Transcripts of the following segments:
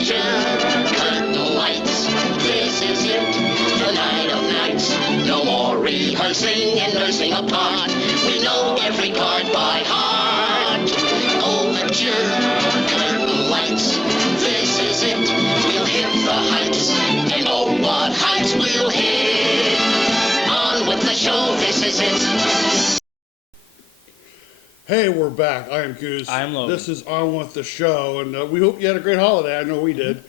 picture, curtain lights. This is it, the night of nights. No more rehearsing and nursing a part. We know every part by heart. Overture, curtain lights. This is it, we'll hit the heights. And oh, what heights we'll hit. On with the show, this is it. Hey, we're back. I am Goose. I am Logan. This is On With The Show, and we hope you had a great holiday. I know we did,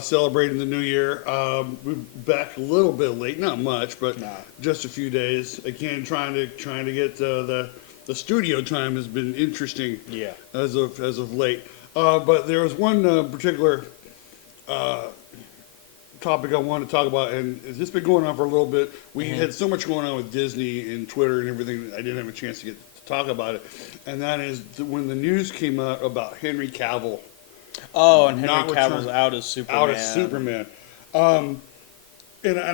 celebrating the new year. We're back a little bit late, not much, but just a few days. Again, trying to get the studio time has been interesting. Yeah. As of late, but there was one particular topic I wanted to talk about, and it's just been going on for a little bit. We had so much going on with Disney and Twitter and everything. I didn't have a chance to get talk about it, and that is when the news came out about Henry Cavill. Oh, and Henry Cavill's out as Superman. Out as Superman. And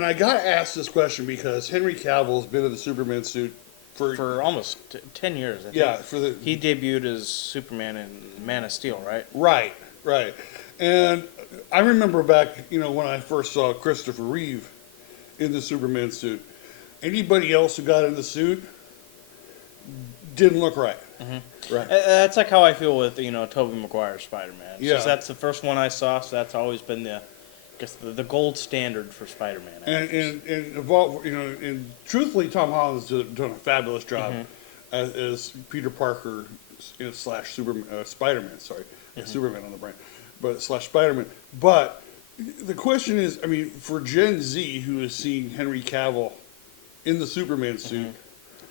I got to ask this question because Henry Cavill's been in the Superman suit for almost 10 years. I think. He debuted as Superman in Man of Steel, right? Right. And I remember back, when I first saw Christopher Reeve in the Superman suit. Anybody else who got in the suit didn't look right. Mm-hmm. Right. That's like how I feel with Tobey Maguire's Spider-Man. Yeah. That's the first one I saw, so that's always been the gold standard for Spider-Man. And truthfully, Tom Holland's done a fabulous job as Peter Parker slash Spider-Man. Sorry, Superman on the brain, but slash Spider-Man. But the question is, for Gen Z who has seen Henry Cavill in the Superman suit,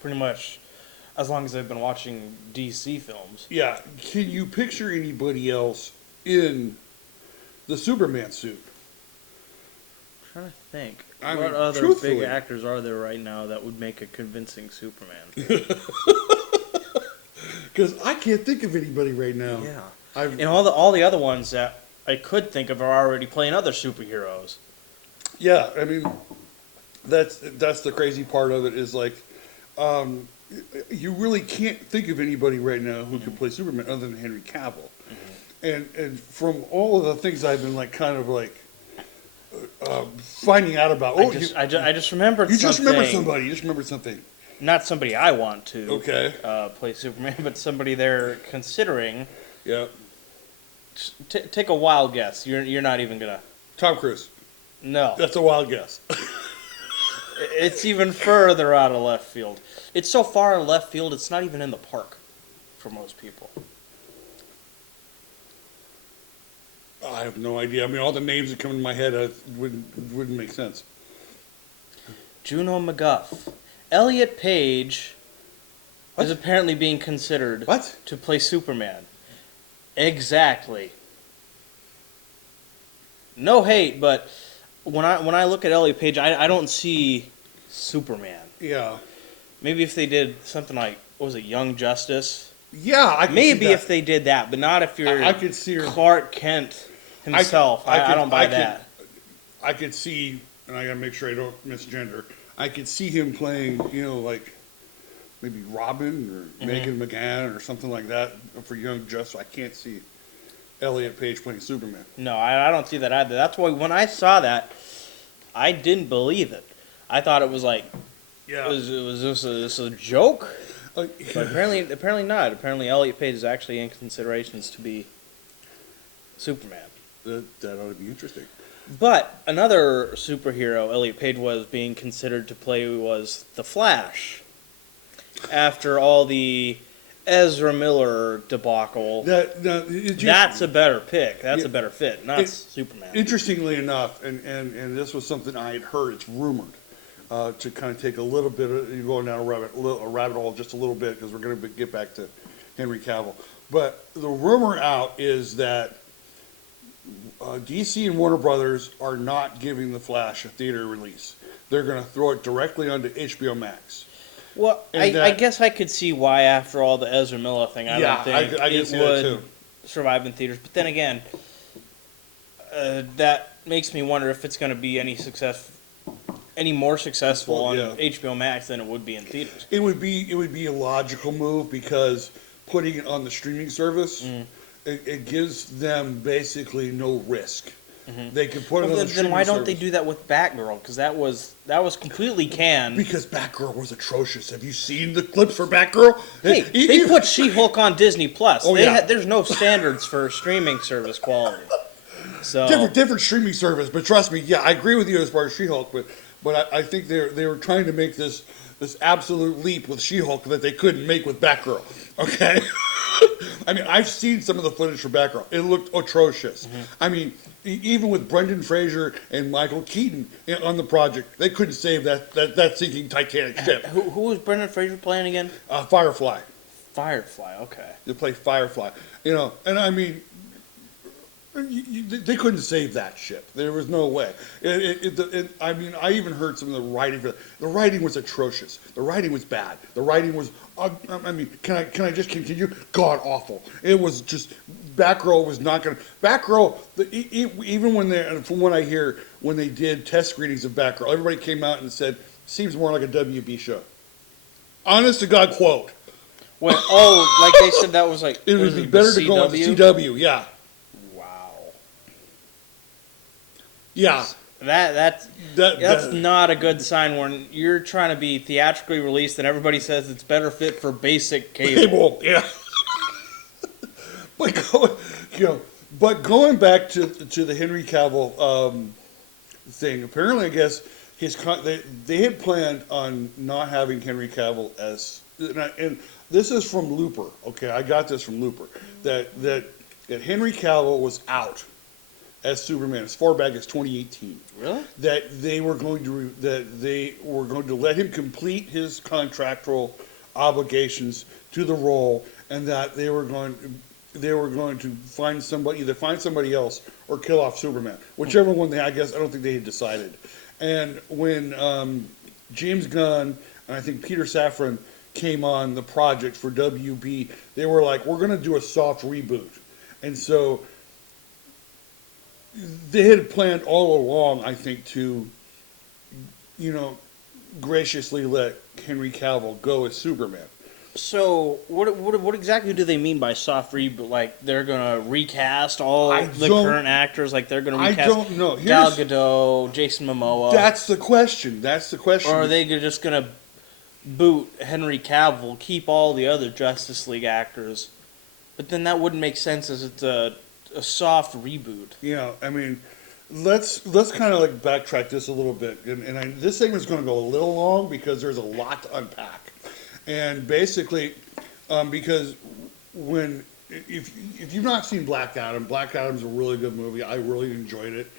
pretty much. As long as they've been watching DC films. Yeah. Can you picture anybody else in the Superman suit? I'm trying to think. What other big actors are there right now that would make a convincing Superman? Because I can't think of anybody right now. Yeah. And all the other ones that I could think of are already playing other superheroes. Yeah, that's the crazy part of it is like, you really can't think of anybody right now who could play Superman other than Henry Cavill. And from all of the things I've been finding out about, I just remembered. You just remembered something. Not somebody I want to play Superman, but somebody they're considering. Yeah. Take a wild guess. You're not even gonna. Tom Cruise. No. That's a wild guess. It's even further out of left field. It's so far left field, it's not even in the park for most people. I have no idea. All the names that come in my head wouldn't make sense. Juno McGuff. Elliot Page is apparently being considered to play Superman. Exactly. No hate, but when I look at Elliot Page, I don't see Superman. Yeah. Maybe if they did something like, what was it, Young Justice? Yeah, I could maybe see that. if they did that, but not if you're I could see her. Clark Kent himself. I don't buy that. I could see, and I got to make sure I don't misgender, I could see him playing, maybe Robin or Megan McGann or something like that for Young Justice. I can't see Elliot Page playing Superman. No, I don't see that either. That's why when I saw that, I didn't believe it. I thought it was like, was this a joke? But apparently not. Apparently Elliot Page is actually in considerations to be Superman. That ought to be interesting. But another superhero Elliot Page was being considered to play was the Flash. After all the Ezra Miller debacle, that's a better pick. That's a better fit, not Superman. Interestingly enough, and this was something I had heard, it's rumored, to kind of take a little bit of, going down a rabbit hole just a little bit, because we're going to get back to Henry Cavill. But the rumor out is that DC and Warner Brothers are not giving The Flash a theater release. They're going to throw it directly onto HBO Max. Well, I guess I could see why after all the Ezra Miller thing, I don't think it would survive in theaters. But then again, that makes me wonder if it's going to be any more successful on HBO Max than it would be in theaters. It would be a logical move because putting it on the streaming service it gives them basically no risk. They can put it on the then why don't they service. do that with Batgirl? Because that was completely canned. Because Batgirl was atrocious. Have you seen the clips for Batgirl? Hey, they put She-Hulk on Disney Plus. Oh, yeah. There's no standards for streaming service quality. So different streaming service, but trust me, yeah, I agree with you as far as She-Hulk, but I think they were trying to make this absolute leap with She-Hulk that they couldn't make with Batgirl. Okay, I mean, I've seen some of the footage for Batgirl. It looked atrocious. I mean, even with Brendan Fraser and Michael Keaton on the project, they couldn't save that sinking Titanic ship. Who was Brendan Fraser playing again? Firefly. Firefly. Okay. They play Firefly. And I mean, they couldn't save that ship. There was no way. I mean, I even heard some of the writing. The writing was atrocious. The writing was bad. The writing was. I mean, can I just continue? God awful. It was just. Batgirl was not going to. Batgirl. Even when from what I hear, when they did test screenings of Batgirl, everybody came out and said, "Seems more like a WB show." Honest to God, quote. Wait, like they said that was like. It would be better to go on the CW. Yeah. Yeah. That's not a good sign when you're trying to be theatrically released and everybody says it's better fit for basic cable. Yeah. But going back to the Henry Cavill thing, apparently I guess they had planned on not having Henry Cavill as, and this is from Looper. Okay, I got this from Looper that Henry Cavill was out as Superman as far back as 2018. Really? That they were going to let him complete his contractual obligations to the role, and that they were going to find somebody else or kill off Superman, whichever one I don't think they had decided. And when James Gunn and I think Peter Safran came on the project for WB, they were like, we're going to do a soft reboot, and so. They had planned all along, I think, to, graciously let Henry Cavill go as Superman. So, what exactly do they mean by soft reboot? Like, they're going to recast all the current actors? Like, they're going to recast I don't know. Gal Gadot, Jason Momoa? That's the question. Or are they just going to boot Henry Cavill, keep all the other Justice League actors? But then that wouldn't make sense as it's a soft reboot. I mean, let's kind of like backtrack this a little bit, and this segment's going to go a little long because there's a lot to unpack, and basically, because if you've not seen Black Adam's a really good movie. I really enjoyed it.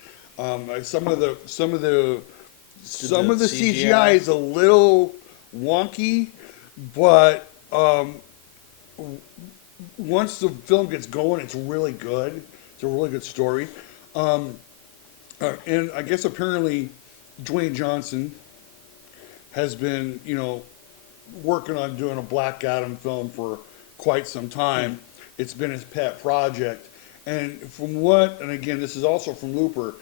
Some of the CGI is a little wonky, but once the film gets going, it's really good. It's a really good story. And I guess apparently Dwayne Johnson has been, working on doing a Black Adam film for quite some time. It's been his pet project. And and again, this is also from Looper,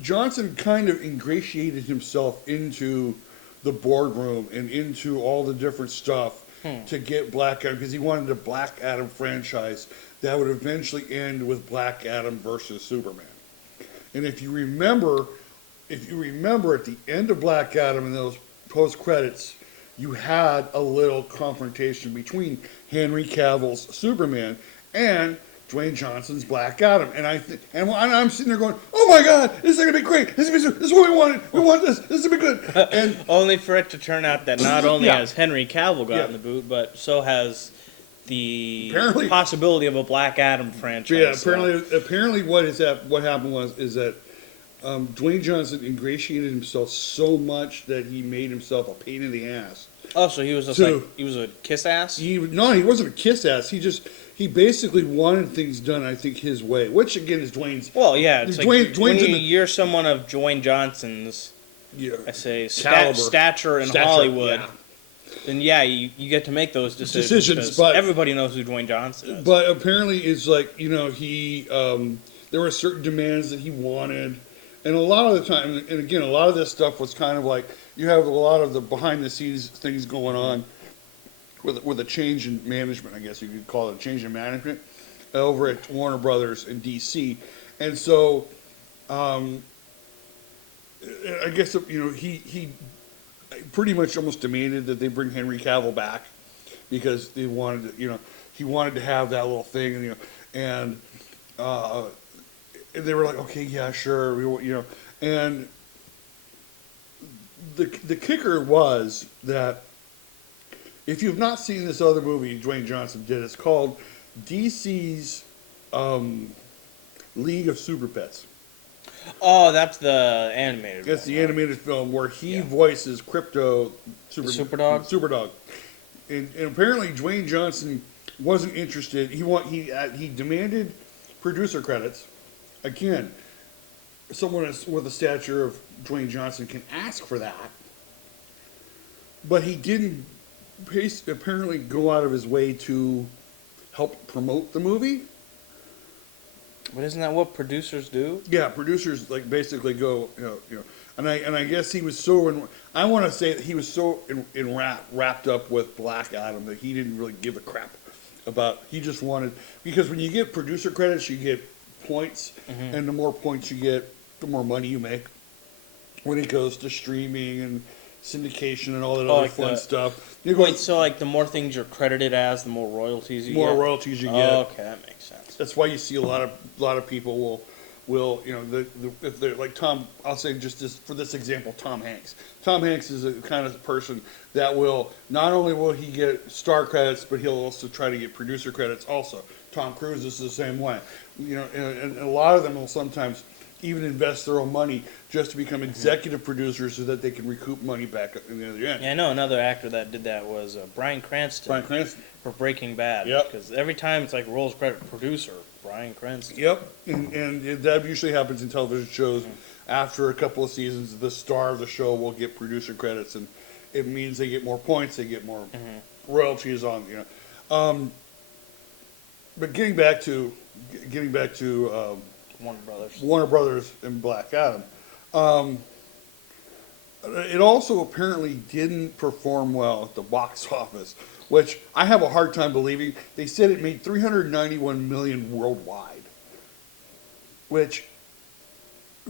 Johnson kind of ingratiated himself into the boardroom and into all the different stuff to get Black Adam, because he wanted a Black Adam franchise that would eventually end with Black Adam versus Superman. And if you remember at the end of Black Adam in those post credits, you had a little confrontation between Henry Cavill's Superman and Dwayne Johnson's Black Adam, and I'm sitting there going, "Oh my God, this is gonna be great! This is what we wanted. We want this. This is gonna be good." And only for it to turn out that not only has Henry Cavill gotten the boot, but so has the possibility of a Black Adam franchise. Yeah, apparently, what happened is that Dwayne Johnson ingratiated himself so much that he made himself a pain in the ass. Oh, so he was he was a kiss ass? No, he wasn't a kiss ass. He basically wanted things done, I think, his way, which again is Dwayne's. Well, yeah, it's when you're someone of Dwayne Johnson's, I say, stature in Hollywood, then you get to make those decisions, but everybody knows who Dwayne Johnson is. But apparently, it's like he there were certain demands that he wanted, and a lot of the time, and again, a lot of this stuff was kind of like you have a lot of the behind the scenes things going on. With a change in management, I guess you could call it a change in management, over at Warner Brothers in DC, and so I guess he pretty much almost demanded that they bring Henry Cavill back because they wanted to, he wanted to have that little thing, and they were like, okay, yeah, sure, and the kicker was that if you've not seen this other movie Dwayne Johnson did, it's called DC's League of Super Pets. Oh, that's the animated. It's the animated film where he voices Crypto Superdog. Superdog, and apparently Dwayne Johnson wasn't interested. He demanded producer credits. Again, someone with the stature of Dwayne Johnson can ask for that, but he didn't apparently go out of his way to help promote the movie. But isn't that what producers do? Yeah, producers basically go, and I guess he was so I want to say that he was so wrapped up with Black Adam that he didn't really give a crap about. He just wanted, because when you get producer credits, you get points, and the more points you get, the more money you make. When it goes to streaming and syndication and all that other fun stuff. So the more things you're credited as, the more royalties you get? More royalties you get. Okay, that makes sense. That's why you see a lot of people will if they're like Tom, I'll say just for this example, Tom Hanks. Tom Hanks is a kind of person that will, not only will he get star credits, but he'll also try to get producer credits also. Tom Cruise is the same way. And a lot of them will sometimes even invest their own money just to become executive producers so that they can recoup money back in the other end. Yeah, I know another actor that did that was Bryan Cranston. For Breaking Bad. Yep. Because every time it's rolls credit producer, Bryan Cranston. Yep. And that usually happens in television shows. After a couple of seasons, the star of the show will get producer credits, and it means they get more points, they get more royalties on, But getting back to Warner Brothers and Black Adam. It also apparently didn't perform well at the box office, which I have a hard time believing. They said it made $391 million worldwide, which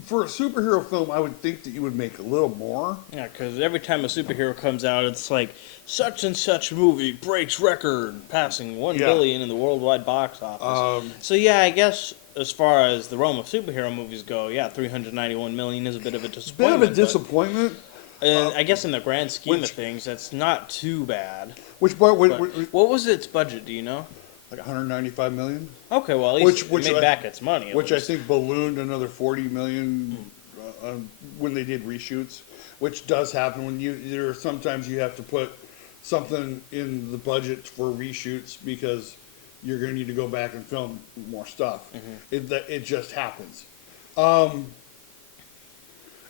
for a superhero film, I would think that you would make a little more. Yeah, because every time a superhero comes out, it's like such and such movie breaks record, passing $1 billion in the worldwide box office. So yeah, I guess as far as the realm of superhero movies go, yeah, $391 million is a bit of a disappointment. And I guess in the grand scheme of things, that's not too bad. What was its budget? Do you know? Like $195 million. Okay, well at least it made back its money. Which I think ballooned another $40 million when they did reshoots, which does happen when sometimes you have to put something in the budget for reshoots because you're going to need to go back and film more stuff. It just happens.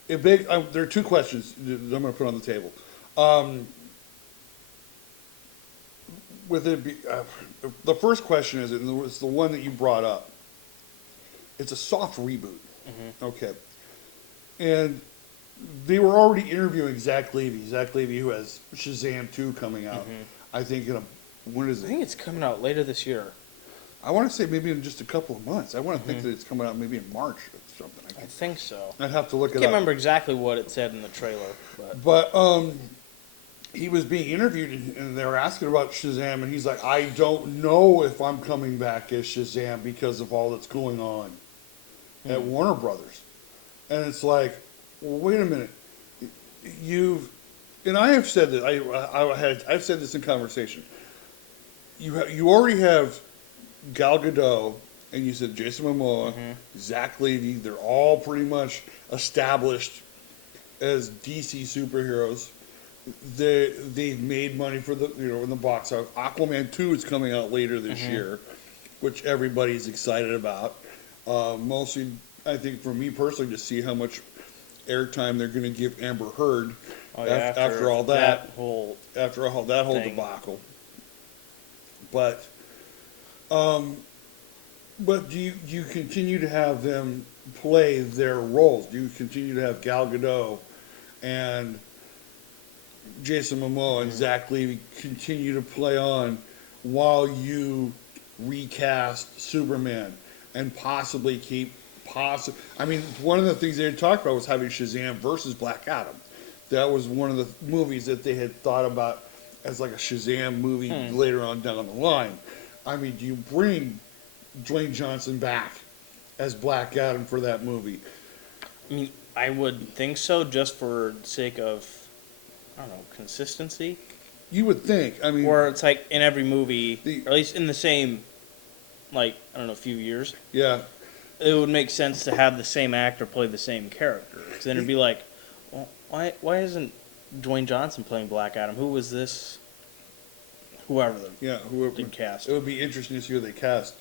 There are two questions that I'm going to put on the table. The first question is, and it's the one that you brought up. It's a soft reboot. Okay. And they were already interviewing Zach Levy. Zach Levy, who has Shazam 2 coming out. I think when is it? I think it's coming out later this year. I want to say maybe in just a couple of months. I want to think that it's coming out maybe in March or something. I think so. I'd have to look it up. I can't remember exactly what it said in the trailer. But he was being interviewed, and they were asking about Shazam, and he's like, I don't know if I'm coming back as Shazam because of all that's going on at Warner Brothers. And it's like, well, wait a minute. And I have said that, I've said this in conversation. You already have Gal Gadot, and you said Jason Momoa, Zach Levy. They're all pretty much established as DC superheroes. They've made money for in the box office. Aquaman 2 is coming out later this year, which everybody's excited about. Mostly, I think for me personally, to see how much airtime they're going to give Amber Heard after all that whole debacle. But do you continue to have them play their roles? Do you continue to have Gal Gadot and Jason Momoa and Zach Levy continue to play on while you recast Superman and possibly I mean, one of the things they had talked about was having Shazam versus Black Adam. That was one of the movies that they had thought about as like a Shazam movie later on down the line. I mean, do you bring Dwayne Johnson back as Black Adam for that movie? I mean, I would think so, just for the sake of, I don't know, consistency. You would think. I mean, or it's like in every movie, or at least in the same, like, I don't know, few years. Yeah. It would make sense to have the same actor play the same character. Because then it'd be like, well, why isn't Dwayne Johnson playing Black Adam? Who was this? Whoever they cast. It would be interesting to see who they cast.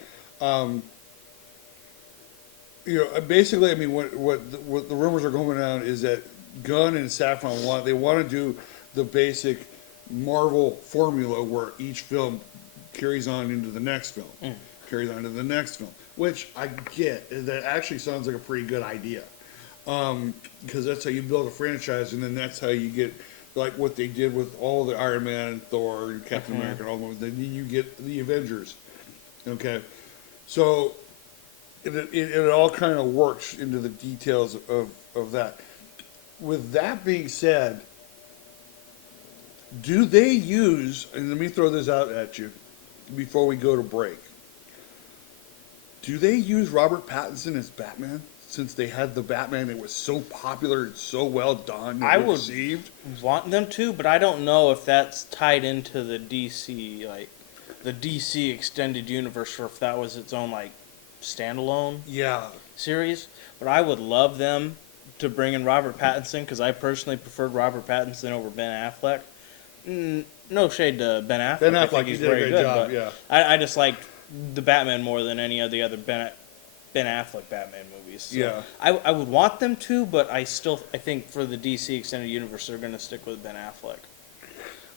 Basically, I mean, what the rumors are going on is that Gunn and Safran want to do the basic Marvel formula where each film carries on into the next film, which I get. That actually sounds like a pretty good idea, because that's how you build a franchise, and then that's how you get like what they did with all the Iron Man and Thor and Captain America and all those. Then you get the Avengers. Okay, so it all kind of works into the details of that. With that being said, do they use, and let me throw this out at you before we go to break, do they use Robert Pattinson as Batman? Since they had the Batman, it was so popular and so well done and received. Want them to, but I don't know if that's tied into the DC, like the DC extended universe, or if that was its own like standalone series. But I would love them to bring in Robert Pattinson, because I personally preferred Robert Pattinson over Ben Affleck. No shade to Ben Affleck. Ben Affleck, he did a great job. Yeah, I just liked the Batman more than any of the other Ben Affleck Batman movies. So yeah, I would want them to, but I think for the DC extended universe, they're going to stick with Ben Affleck.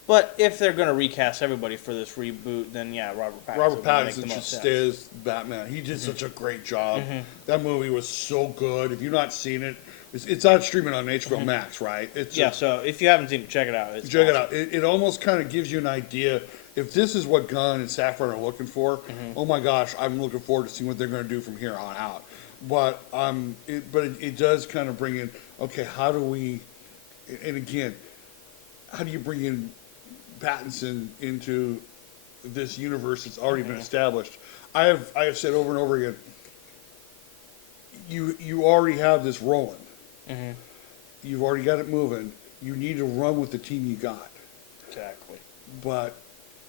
But if they're going to recast everybody for this reboot, then yeah, Robert Pattinson should stay as Batman. He did such a great job. That movie was so good. If you've not seen it, it's on streaming on HBO Max, right? So if you haven't seen it, check it out. Check it out. It almost kind of gives you an idea. If this is what Gunn and Safran are looking for, oh my gosh, I'm looking forward to seeing what they're going to do from here on out. But it does kind of bring in, okay, how do we, and again, how do you bring in Pattinson into this universe that's already been established? I have said over and over again, you already have this rolling. You've already got it moving. You need to run with the team you got. Exactly. But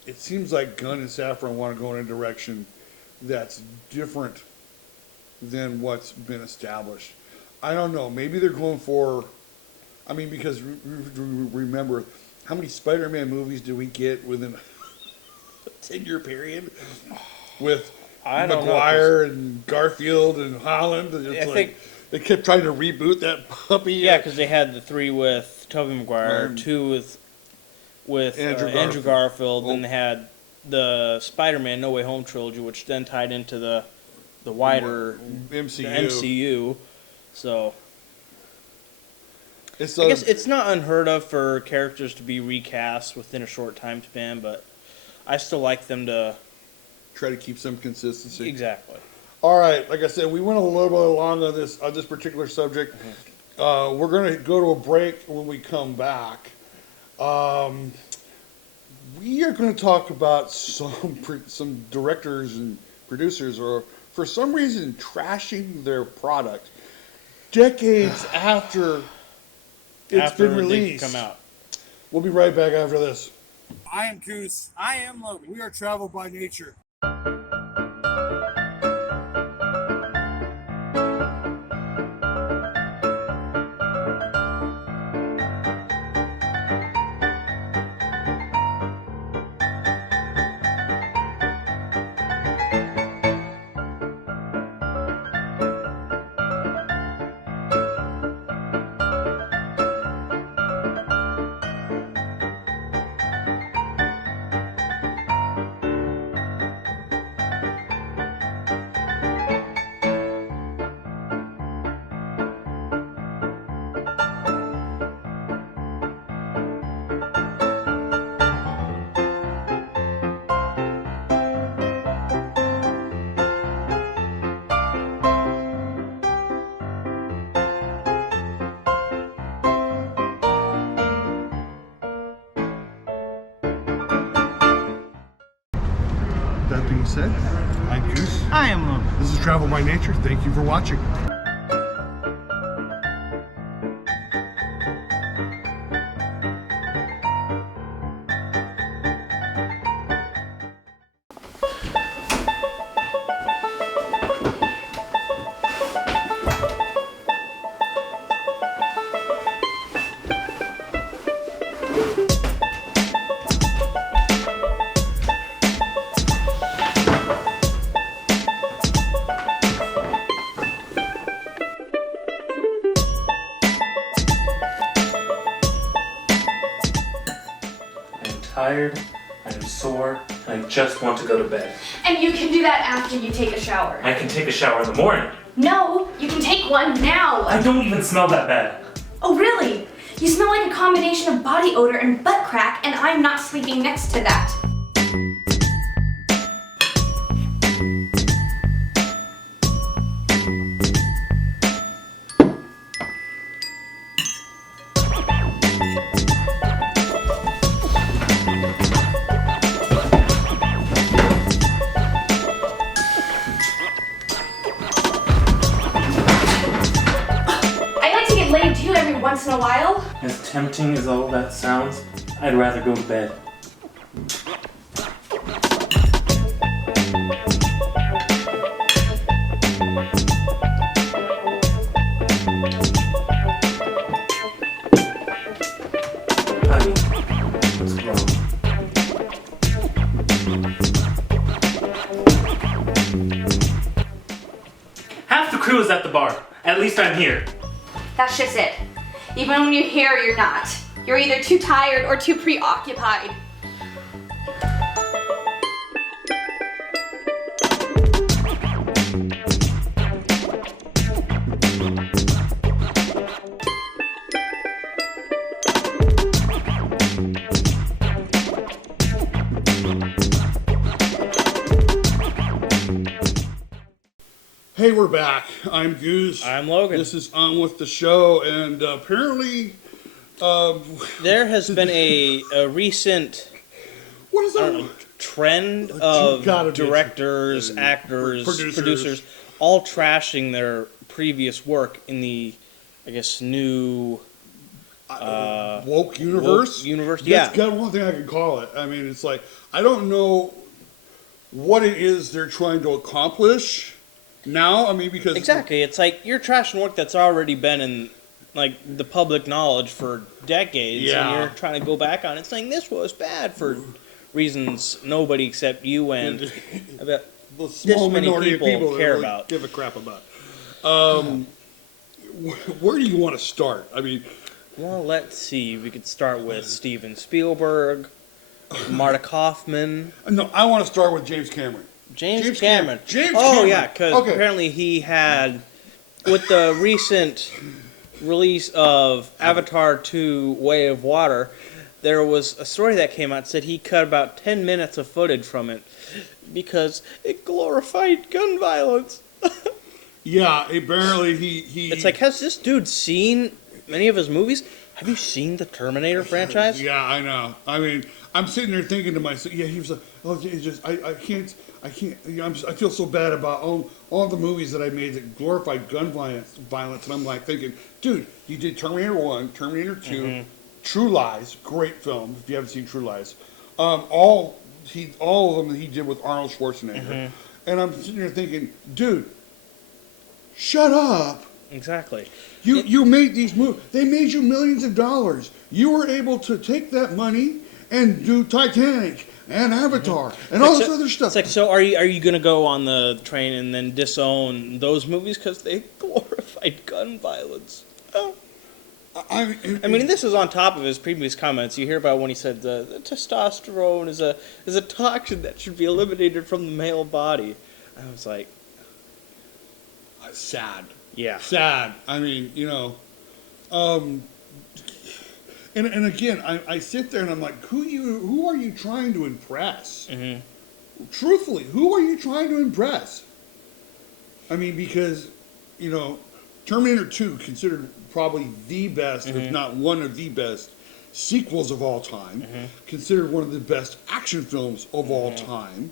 it seems like Gunn and Safran want to go in a direction that's different than what's been established. I don't know. Maybe they're going for, I mean, because remember, how many Spider-Man movies do we get within a 10-year period? With Maguire and Garfield and Holland? I think they kept trying to reboot that puppy. Yeah, because they had the 3 with Tobey Maguire, 2 with Andrew Garfield, and they had the Spider-Man No Way Home trilogy, which then tied into the wider MCU. So I guess it's not unheard of for characters to be recast within a short time span, but I still like them to try to keep some consistency. Exactly. All right, like I said, we went a little bit long on this particular subject. We're going to go to a break. When we come back, we are going to talk about some directors and producers are, for some reason, trashing their product decades after it's been released. Come out. We'll be right back after this. I am Goose. I am Logan. We are Travel by Nature. said, I'm Goose. I am Logan. This is Travel by Nature. Thank you for watching. Tired, I am sore, and I just want to go to bed. And you can do that after you take a shower. I can take a shower in the morning. No, you can take one now. I don't even smell that bad. Oh, really? You smell like a combination of body odor and butt crack, and I'm not sleeping next to that. Laid too every once in a while. As tempting as all that sounds, I'd rather go to bed. Honey, what's wrong? Half the crew is at the bar. At least I'm here. That's just it. Even when you're here, you're not. You're either too tired or too preoccupied. Hey, we're back. I'm Goose. I'm Logan. This is On With The Show, and apparently... there has been a recent what is that? trend gotta of be. directors, actors, producers all trashing their previous work in the, I guess, new... woke universe? Woke universe, That's yeah. kind of one thing I could call it. I mean, it's like, I don't know what it is they're trying to accomplish now. I mean, because... Exactly. It's like you're trashing work that's already been in like the public knowledge for decades, Yeah. and you're trying to go back on it saying this was bad for reasons nobody except you and I bet the small many minority of people people that care really about. give a crap about. Where do you want to start? I mean... Well, let's see. We could start with Steven Spielberg, Marta Kaufman. No, I want to start with James Cameron. James Cameron. James oh, Cameron. yeah, because Okay. apparently he had, with the recent release of Avatar 2 Way of Water, there was a story that came out that said he cut about 10 minutes of footage from it because it glorified gun violence. Yeah, apparently he... It's like, has this dude seen many of his movies? Have you seen the Terminator franchise? Yeah, I know. I mean, I'm sitting there thinking to myself, yeah, he was like, oh, it's just, I can't, you know, I feel so bad about all the movies that I made that glorified gun violence, and I'm like thinking, dude, you did Terminator 1, Terminator 2, True Lies, great film, if you haven't seen True Lies. All of them that he did with Arnold Schwarzenegger. And I'm sitting there thinking, dude, shut up. Exactly. You made these movies. They made you millions of dollars. You were able to take that money and do Titanic and Avatar and all this other stuff. It's like, so are you going to go on the train and then disown those movies because they glorified gun violence? Oh. I mean, this is on top of his previous comments. You hear about when he said the testosterone is a toxin that should be eliminated from the male body. I was like, sad. Yeah. Sad. I mean, you know, and again, I sit there and I'm like, who are you trying to impress? Truthfully, who are you trying to impress? I mean, because, you know, Terminator 2 considered probably the best, if not one of the best sequels of all time, considered one of the best action films of all time.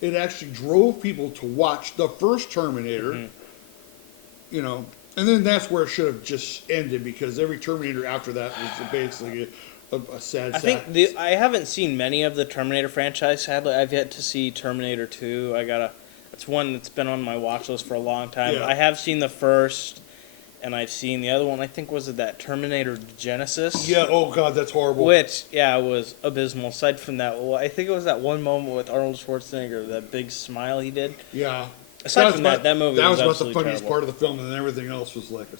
it actually drove people to watch the first Terminator. You know, and then that's where it should have just ended, because every Terminator after that was basically a sad. I haven't seen many of the Terminator franchise. Sadly, I've yet to see Terminator 2. It's one that's been on my watch list for a long time. Yeah. I have seen the first, and I've seen the other one. I think was it that Terminator Genesis? Yeah. Oh God, that's horrible. Which was abysmal. Aside from that, I think it was that one moment with Arnold Schwarzenegger, that big smile he did. Yeah. Aside from that movie that was about the absolutely funniest terrible. part of the film, and then everything else was like a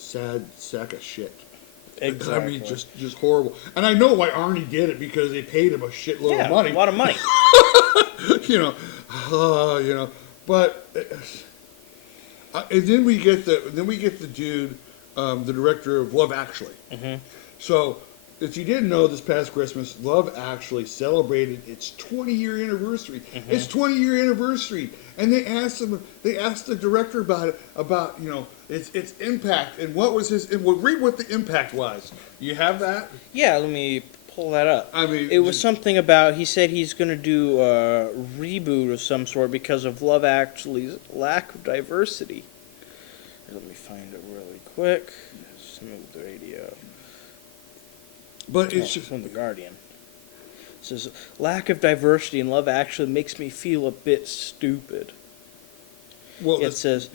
sad sack of shit. Exactly. I mean, just horrible. And I know why Arnie did it, because they paid him a shitload of money. A lot of money. you know. But and then we get the dude, the director of Love Actually. So if you didn't know, this past Christmas, Love Actually celebrated its 20-year anniversary. It's 20-year anniversary, and they asked the director about its impact, and what was read what the impact was. You have that? Yeah, let me pull that up. I mean, it was something about, he said he's going to do a reboot of some sort because of Love Actually's lack of diversity. Let me find it really quick. Smooth radio. But it's just from The Guardian. It says, lack of diversity in Love Actually makes me feel a bit stupid. Well, it says,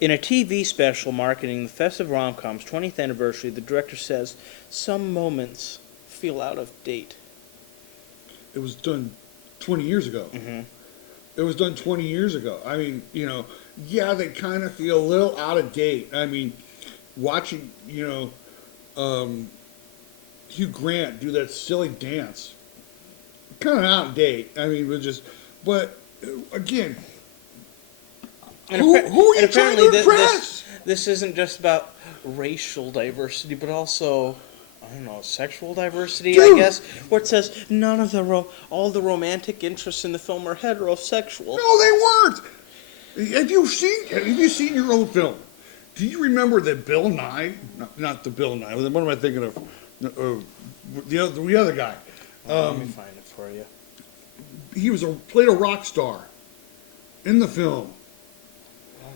in a TV special marketing the festive rom-com's 20th anniversary, the director says, some moments feel out of date. It was done 20 years ago. It was done 20 years ago. I mean, they kind of feel a little out of date. I mean, watching, Hugh Grant do that silly dance, kind of out of date. I mean, but again, who are you trying to impress? This isn't just about racial diversity, but also, I don't know, sexual diversity, Dude. I guess, where it says all the romantic interests in the film are heterosexual. No, they weren't. Have you seen your own film? Do you remember that Bill Nye? Not the Bill Nye. What am I thinking of? The other guy. Let me find it for you. He played a rock star in the film.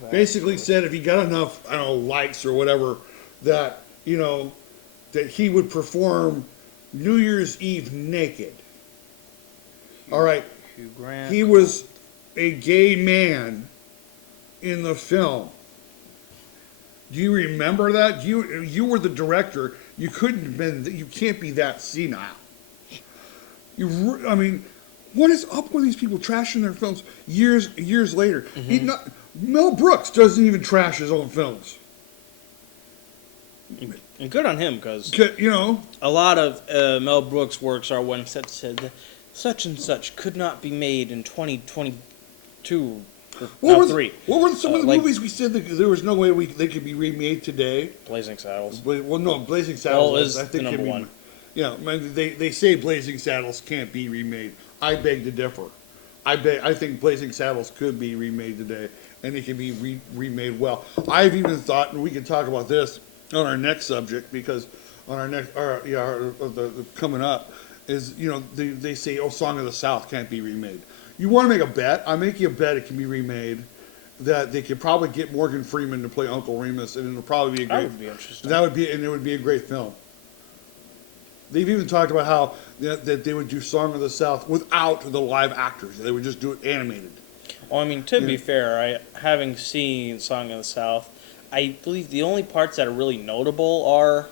Basically said if he got enough, I don't know, likes or whatever, that that he would perform New Year's Eve naked. All right. Hugh Grant. He was a gay man in the film. Do you remember that? You were the director. You couldn't have been. You can't be that senile. I mean, what is up with these people trashing their films years later? Mel Brooks doesn't even trash his own films. And good on him, because a lot of Mel Brooks' works are when said such and such could not be made in 2022. What were some of the movies we said that there was no way they could be remade today? Blazing Saddles. Well, no, Blazing Saddles is I think the number one. Yeah, they say Blazing Saddles can't be remade. I beg to differ. I think Blazing Saddles could be remade today, and it can be remade well. I've even thought, and we can talk about this on our next subject, because on our next, the coming up is they say Song of the South can't be remade. You want to make a bet? I make you a bet it can be remade. That they could probably get Morgan Freeman to play Uncle Remus, and it'll probably be a great. That would be interesting. It would be a great film. They've even talked about how that they would do Song of the South without the live actors. They would just do it animated. Well, I mean, to be fair, having seen Song of the South, I believe the only parts that are really notable are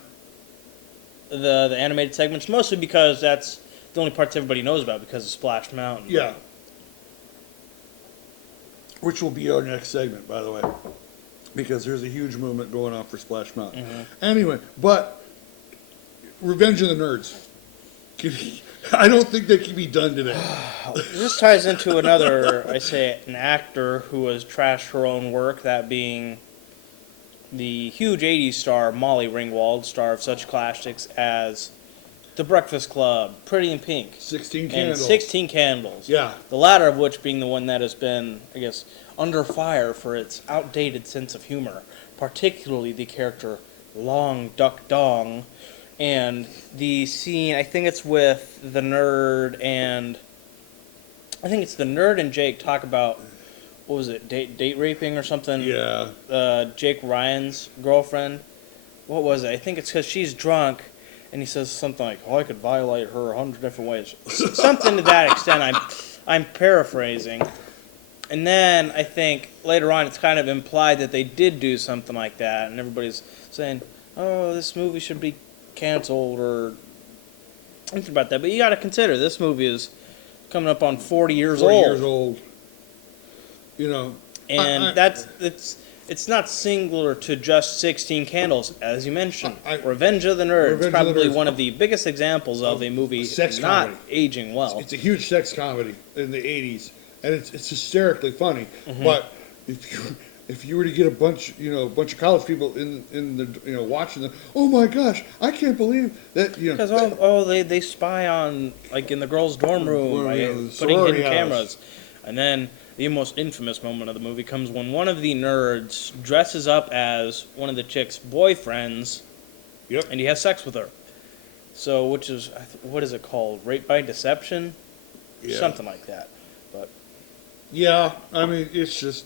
the animated segments, mostly because that's the only parts everybody knows about because of Splash Mountain. Yeah. Which will be our next segment, by the way, because there's a huge movement going on for Splash Mountain. Anyway, but Revenge of the Nerds. I don't think that can be done today. This ties into another, an actor who has trashed her own work, that being the huge 80s star Molly Ringwald, star of such classics as The Breakfast Club, Pretty in Pink, 16 Candles. and 16 Candles. Yeah. The latter of which being the one that has been, I guess, under fire for its outdated sense of humor, particularly the character Long Duck Dong, and the scene, I think it's with the nerd and I think it's the Nerd and Jake talk about, what was it, date raping or something? Yeah. Jake Ryan's girlfriend. What was it? I think it's because she's drunk, and he says something like, "Oh, I could violate her 100 different ways." Something to that extent. I'm paraphrasing. And then I think later on it's kind of implied that they did do something like that, and everybody's saying, "Oh, this movie should be canceled," or something about that. But you got to consider this movie is coming up on 40 years 40 old. years old. You know, And it's not singular to just 16 Candles, as you mentioned. Revenge of the Nerds, Revenge of the probably Nerds. one of the biggest examples of a movie sex not comedy. aging well. It's a huge sex comedy in the 80s, and it's hysterically funny. But if you were to get a bunch of college people in the watching them, oh my gosh, I can't believe that Because they spy on, like, in the girls' dorm room by the putting sorority hidden house. cameras. And then the most infamous moment of the movie comes when one of the nerds dresses up as one of the chick's boyfriends, Yep. and he has sex with her. So, which is, what is it called? Rape by deception? Yeah. Something like that. But Yeah, I mean, it's just.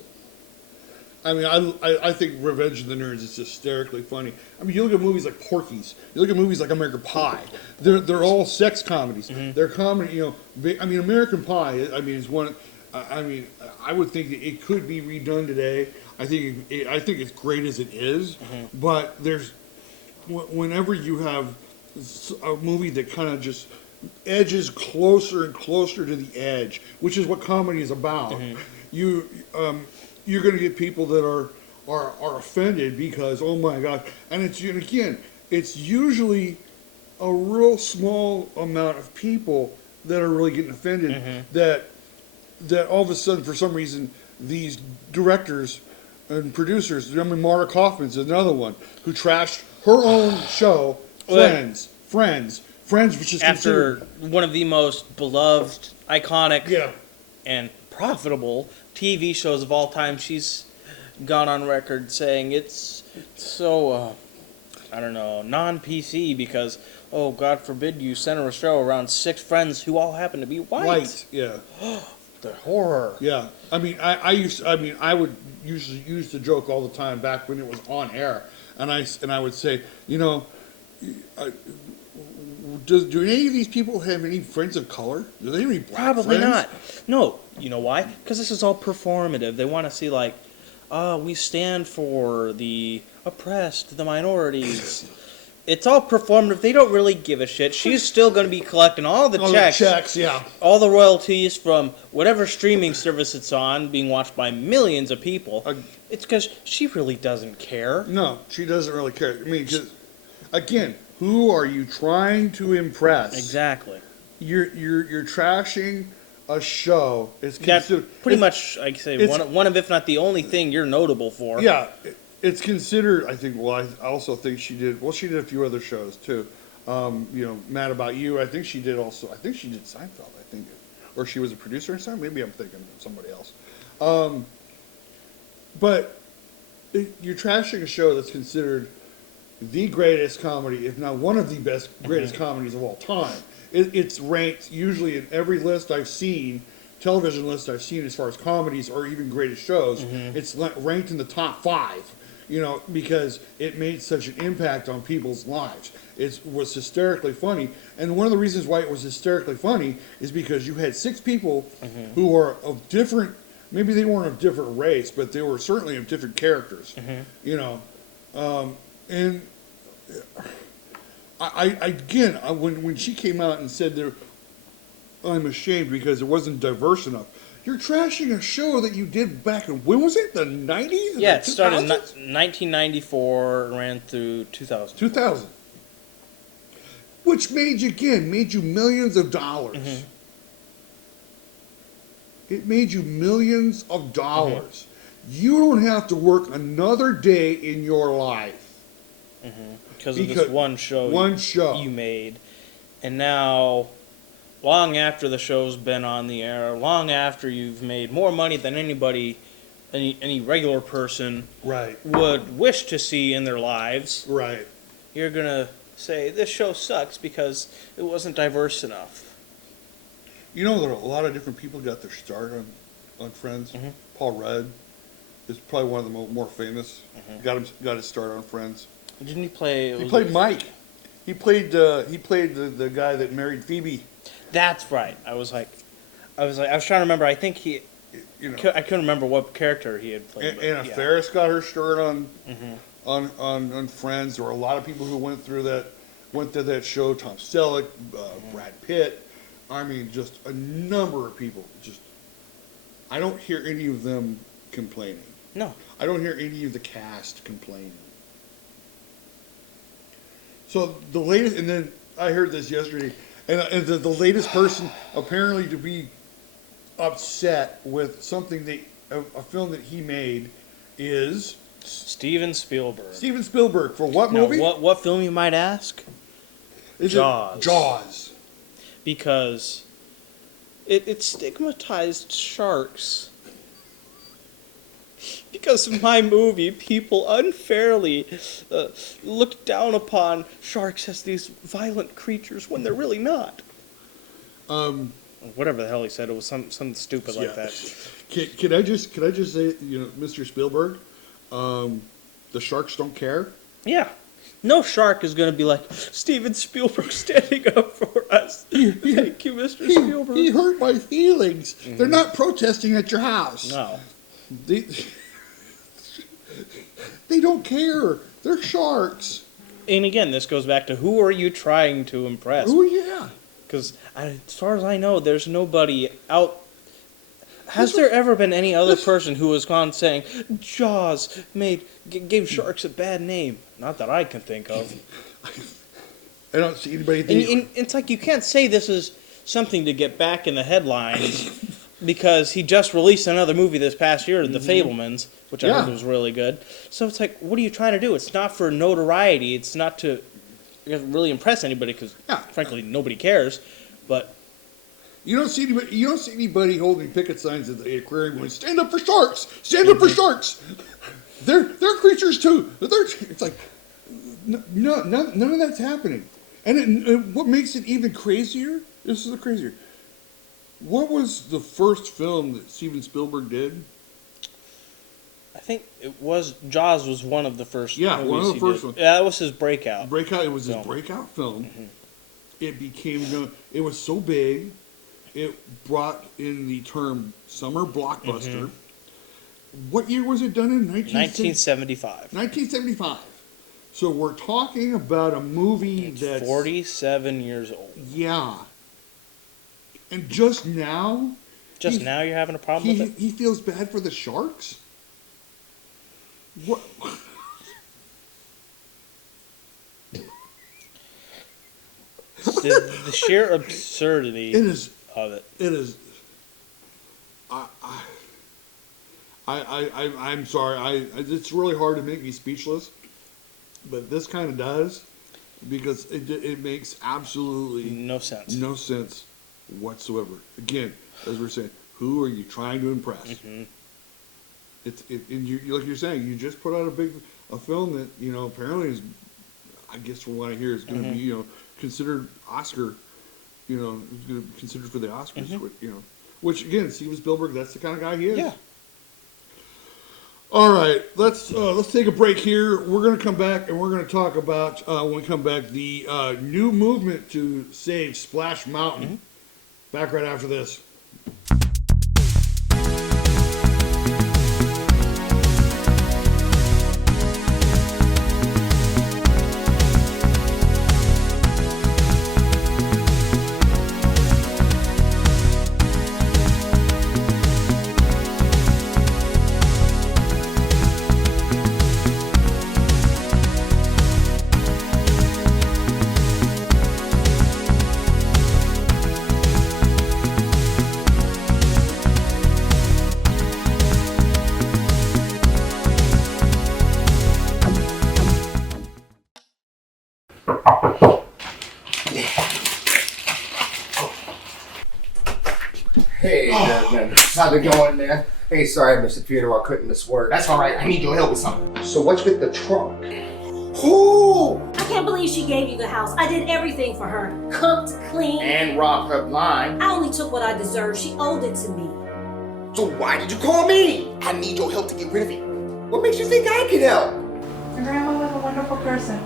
I mean, I think Revenge of the Nerds is hysterically funny. I mean, you look at movies like Porky's, you look at movies like American Pie. They're all sex comedies. They're comedy. I mean, American Pie. I mean, is one. I mean, I would think that it could be redone today. I think it's great as it is. But whenever you have a movie that kind of just edges closer and closer to the edge, which is what comedy is about. You're going to get people that are offended because, oh my gosh, and it's usually a real small amount of people that are really getting offended that all of a sudden, for some reason, these directors and producers, I mean, Mara Kaufman's another one who trashed her own show, Friends, which is after considered one of the most beloved, iconic, yeah. and profitable TV shows of all time, she's gone on record saying it's so, I don't know, non-PC because, oh, God forbid you center a show around 6 friends who all happen to be white. Yeah. The horror. Yeah, I mean, I would usually use the joke all the time back when it was on air, and I would say, do any of these people have any friends of color? Do they have any black Probably friends? not. No, you know why? Because this is all performative. They want to see, like, we stand for the oppressed, the minorities. It's all performative. They don't really give a shit. She's still going to be collecting all the checks. Yeah. All the royalties from whatever streaming service it's on, being watched by millions of people. It's because she really doesn't care. No, she doesn't really care. I mean, 'cause, again, who are you trying to impress? Exactly. You're trashing a show. It's That's considered pretty much, I'd say, one of, if not the only thing you're notable for. Yeah, it's considered. I think. Well, I also think she did. Well, she did a few other shows too. Mad About You. I think she did also. I think she did Seinfeld. I think, or she was a producer in Seinfeld. Maybe I'm thinking of somebody else. But you're trashing a show that's considered the greatest comedy, if not one of the greatest comedies of all time. It's ranked usually in every list I've seen, television list I've seen as far as comedies or even greatest shows. It's ranked in the top 5, because it made such an impact on people's lives. It was hysterically funny, and one of the reasons why it was hysterically funny is because you had 6 people who were of different. Maybe they weren't of different race, but they were certainly of different characters. And when she came out and said that I'm ashamed because it wasn't diverse enough. You're trashing a show that you did back in, when was it? The 90s? Yeah, it started in 1994 and ran through 2000. 2000. Which made you millions of dollars. It made you millions of dollars. You don't have to work another day in your life. Because of this one show you made. And now, long after the show's been on the air, long after you've made more money than anybody, any regular person would wish to see in their lives, you're going to say, this show sucks because it wasn't diverse enough. You know that a lot of different people got their start on Friends. Mm-hmm. Paul Rudd is probably one of the more famous. Mm-hmm. Got his start on Friends. Didn't he play? He played Mike. He played the guy that married Phoebe. That's right. I was trying to remember. I think he. You know, I couldn't remember what character he had played. Anna Faris got her start on Friends. There were a lot of people who went through that show. Tom Selleck, Brad Pitt. I mean, just a number of people. Just, I don't hear any of them complaining. No. I don't hear any of the cast complaining. So the latest, and then I heard this yesterday, and the latest person apparently to be upset with something a film that he made is Steven Spielberg. Steven Spielberg for what movie? What film, you might ask? Jaws. Jaws. Because it stigmatized sharks. Because of my movie, people unfairly looked down upon sharks as these violent creatures when they're really not. Whatever the hell he said, it was something stupid like that. Can I just say, Mr. Spielberg, the sharks don't care. Yeah. No shark is going to be like, Steven Spielberg standing up for us. Thank you, Mr. Spielberg. He hurt my feelings. Mm-hmm. They're not protesting at your house. No. They don't care. They're sharks. And again, this goes back to who are you trying to impress? Oh, yeah. Because as far as I know, there's nobody out. Has there ever been any other person who has gone saying, Jaws gave sharks a bad name? Not that I can think of. I don't see anybody. And it's like you can't say this is something to get back in the headlines because he just released another movie this past year, The Fabelmans, which I heard was really good. So it's like, what are you trying to do? It's not for notoriety. It's not to really impress anybody because, frankly, nobody cares. But you don't see anybody holding picket signs at the aquarium going, "Stand up for sharks! Stand up for sharks! They're creatures too." It's like none of that's happening. And what makes it even crazier? This is the crazier. What was the first film that Steven Spielberg did? I think it was Jaws was one of the first. Yeah, one of the first ones. Yeah, that was his breakout. It was his breakout film. Mm-hmm. It became. It was so big. It brought in the term summer blockbuster. Mm-hmm. What year was it done in? 1975. 1975. So we're talking about a movie that's 47 years old. Yeah. And just now... now you're having a problem with it? He feels bad for the sharks? What? The sheer absurdity of it. It is... I'm sorry. It's really hard to make me speechless, but this kind of does, because it makes absolutely no sense whatsoever. Again, as we're saying, who are you trying to impress? Mm-hmm. And you, like you're saying, you just put out a film that apparently is, I guess from what I hear, is going to be considered Oscar, is going to be considered for the Oscars, which again, Steven Spielberg, that's the kind of guy he is. Yeah. All right, let's take a break here. We're going to come back and we're going to talk about when we come back the new movement to save Splash Mountain. Mm-hmm. Back right after this. Hey, how's it going, man? Hey, sorry I missed the funeral. I couldn't miss work. That's alright. I need your help with something. So what's with the trunk? Ooh! I can't believe she gave you the house. I did everything for her. Cooked, cleaned. And robbed her blind. I only took what I deserved. She owed it to me. So why did you call me? I need your help to get rid of it. What makes you think I can help? Your grandma was a wonderful person.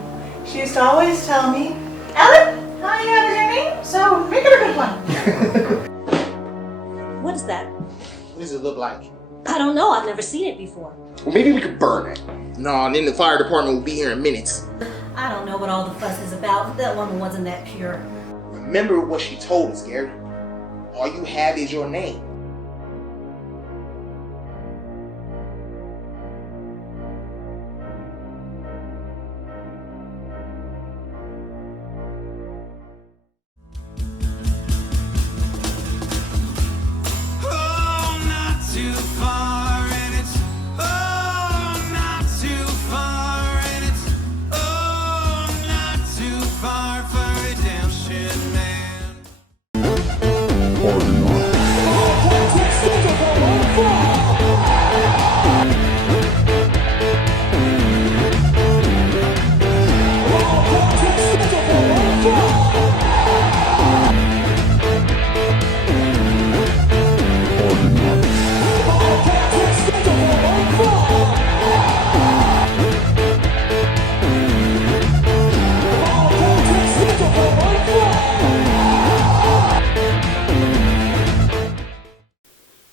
She used to always tell me, Ellen, all you have is your name, so make it a good one. What is that? What does it look like? I don't know. I've never seen it before. Well, maybe we could burn it. No, and then the fire department will be here in minutes. I don't know what all the fuss is about. That woman wasn't that pure. Remember what she told us, Gary. All you have is your name.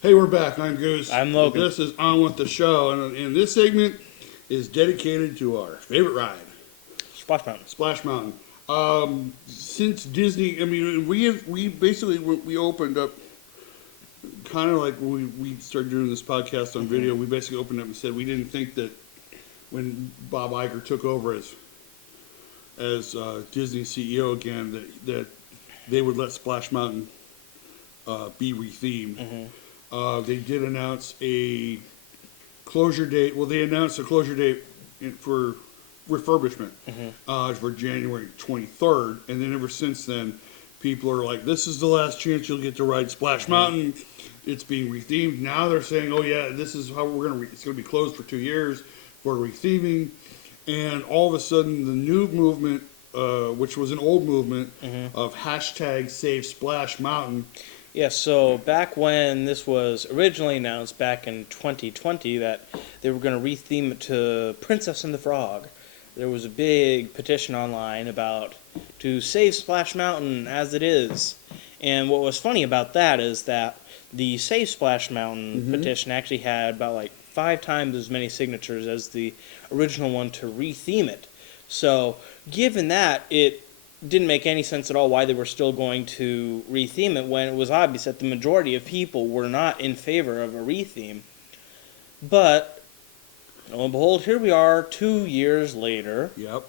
Hey, we're back. I'm Goose. I'm Logan. This is On With The Show, and this segment is dedicated to our favorite ride, Splash Mountain. Splash Mountain. Since Disney, I mean, we basically opened up, kind of like when we started doing this podcast on video, we basically opened up and said we didn't think that when Bob Iger took over as Disney CEO again, that they would let Splash Mountain be rethemed. They did announce a closure date. Well, they announced a closure date for refurbishment for January 23rd, and then ever since then, people are like, "This is the last chance you'll get to ride Splash Mountain. It's being rethemed." Now they're saying, "Oh yeah, this is how we're gonna. It's gonna be closed for 2 years for retheming," and all of a sudden, the new movement, which was an old movement of hashtag Save Splash Mountain. Yeah, so back when this was originally announced back in 2020 that they were going to retheme it to Princess and the Frog, there was a big petition online about to save Splash Mountain as it is. And what was funny about that is that the Save Splash Mountain petition actually had about like 5 times as many signatures as the original one to retheme it. So given that, it didn't make any sense at all why they were still going to retheme it when it was obvious that the majority of people were not in favor of a retheme. But, lo and behold, here we are 2 years later. Yep.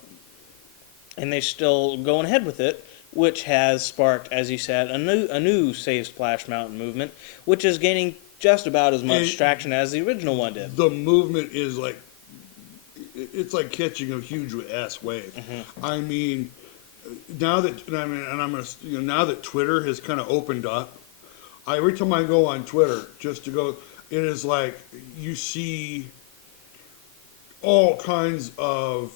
And they're still going ahead with it, which has sparked, as you said, a new Save Splash Mountain movement, which is gaining just about as much traction as the original one did. The movement is like, it's like catching a huge ass wave. I mean, now that now that Twitter has kind of opened up, every time I go on Twitter just to go, it is like you see all kinds of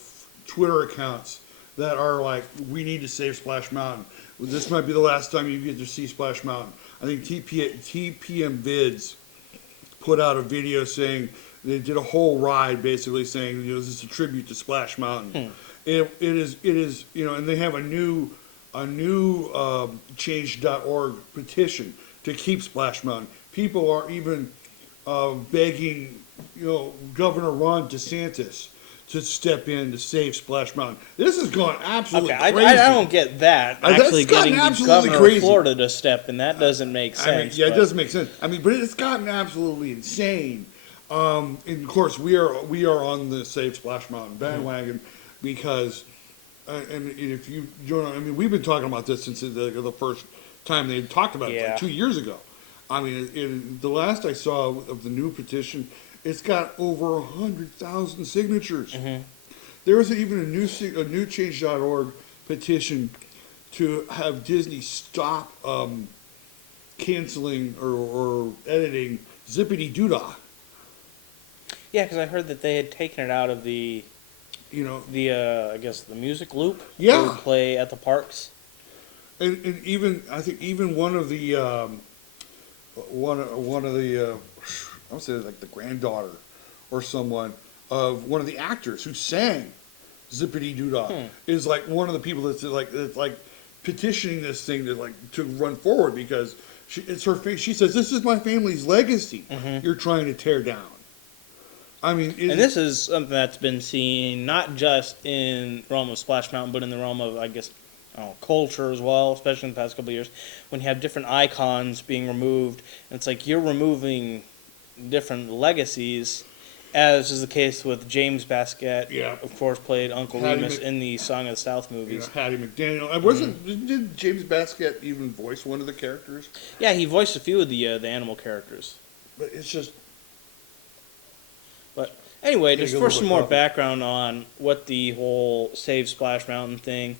Twitter accounts that are like, "We need to save Splash Mountain. This might be the last time you get to see Splash Mountain." I think TPM Vids put out a video saying they did a whole ride basically saying, this is a tribute to Splash Mountain. It is, and they have a new change.org petition to keep Splash Mountain. People are even begging, Governor Ron DeSantis to step in to save Splash Mountain. This has gone absolutely crazy. I don't get that. Actually getting the governor of Florida to step in, that doesn't make sense. It doesn't make sense. I mean, but it's gotten absolutely insane. And of course, we are on the Save Splash Mountain bandwagon because, and if you don't, I mean, we've been talking about this since the first time they talked about it, like 2 years ago. I mean, the last I saw of the new petition, it's got over 100,000 signatures. There was even a new change.org petition to have Disney stop canceling or editing Zippity Doodah. Yeah, because I heard that they had taken it out of the you know, I guess the music loop. Yeah. Would play at the parks. and even I think even one of the one of the I would say like the granddaughter or someone of one of the actors who sang Zippity Doo Dah is like one of the people that's like petitioning this thing to run forward because it's her. She says, "This is my family's legacy. You're trying to tear down." I mean, And this is something that's been seen not just in the realm of Splash Mountain, but in the realm of, I guess, culture as well, especially in the past couple of years, when you have different icons being removed. And it's like you're removing different legacies, as is the case with James Baskett, of course, played Uncle Remus in the Song of the South movies. Hattie McDaniel. Did James Baskett even voice one of the characters? Yeah, he voiced a few of the animal characters. But it's just... But anyway, just for some more background on what the whole Save Splash Mountain thing,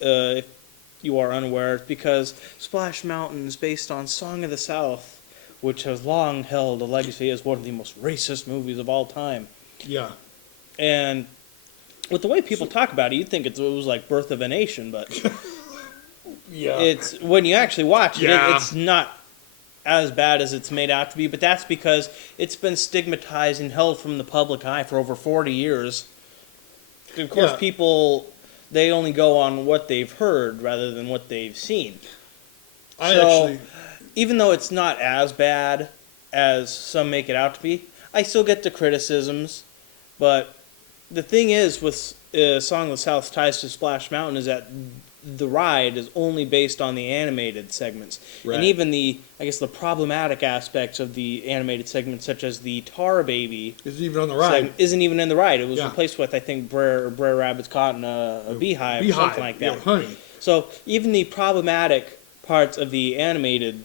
if you are unaware, because Splash Mountain is based on Song of the South, which has long held a legacy as one of the most racist movies of all time. Yeah. And with the way people talk about it, you'd think it was like Birth of a Nation, but yeah, it's when you actually watch it, it's not as bad as it's made out to be, but that's because it's been stigmatized and held from the public eye for over 40 years. Of course, people, they only go on what they've heard rather than what they've seen. Even though it's not as bad as some make it out to be, I still get the criticisms. But the thing is, with Song of the South ties to Splash Mountain, is that the ride is only based on the animated segments. Right. And even the problematic aspects of the animated segments, such as the Tar Baby, isn't even on the ride. Isn't even in the ride. It was replaced with, I think, Brer Rabbit's caught in a beehive or something like that. Yeah, honey. So even the problematic parts of the animated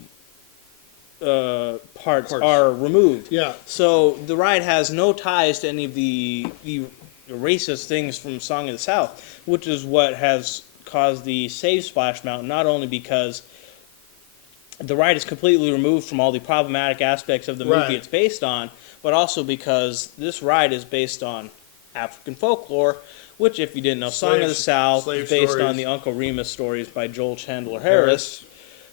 parts are removed. Yeah. So the ride has no ties to any of the racist things from Song of the South, which is what has caused the Save Splash Mountain, not only because the ride is completely removed from all the problematic aspects of the movie it's based on, but also because this ride is based on African folklore, which, if you didn't know, Song of the South is based on the Uncle Remus stories by Joel Chandler Harris,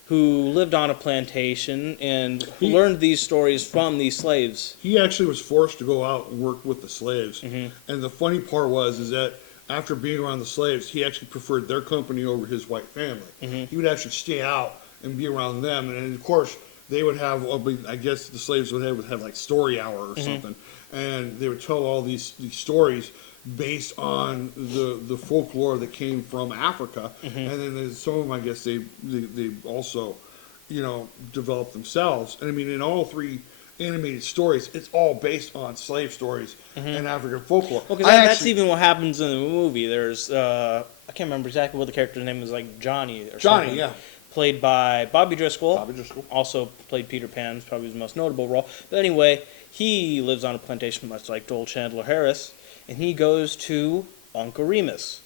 who lived on a plantation and who learned these stories from these slaves. He actually was forced to go out and work with the slaves. And the funny part is that after being around the slaves, he actually preferred their company over his white family. He would actually stay out and be around them. And of course, they would have, I guess the slaves would have like story hour or something. And they would tell all these stories based on the folklore that came from Africa. And then some of them, I guess, they also, developed themselves. And I mean, in all three animated stories, it's all based on slave stories and African folklore. Well, that's even what happens in the movie. There's, I can't remember exactly what the character's name is, like Johnny or something. Johnny, yeah. Played by Bobby Driscoll. Bobby Driscoll. Also played Peter Pan, probably his most notable role. But anyway, he lives on a plantation much like Joel Chandler Harris. And he goes to Uncle Remus,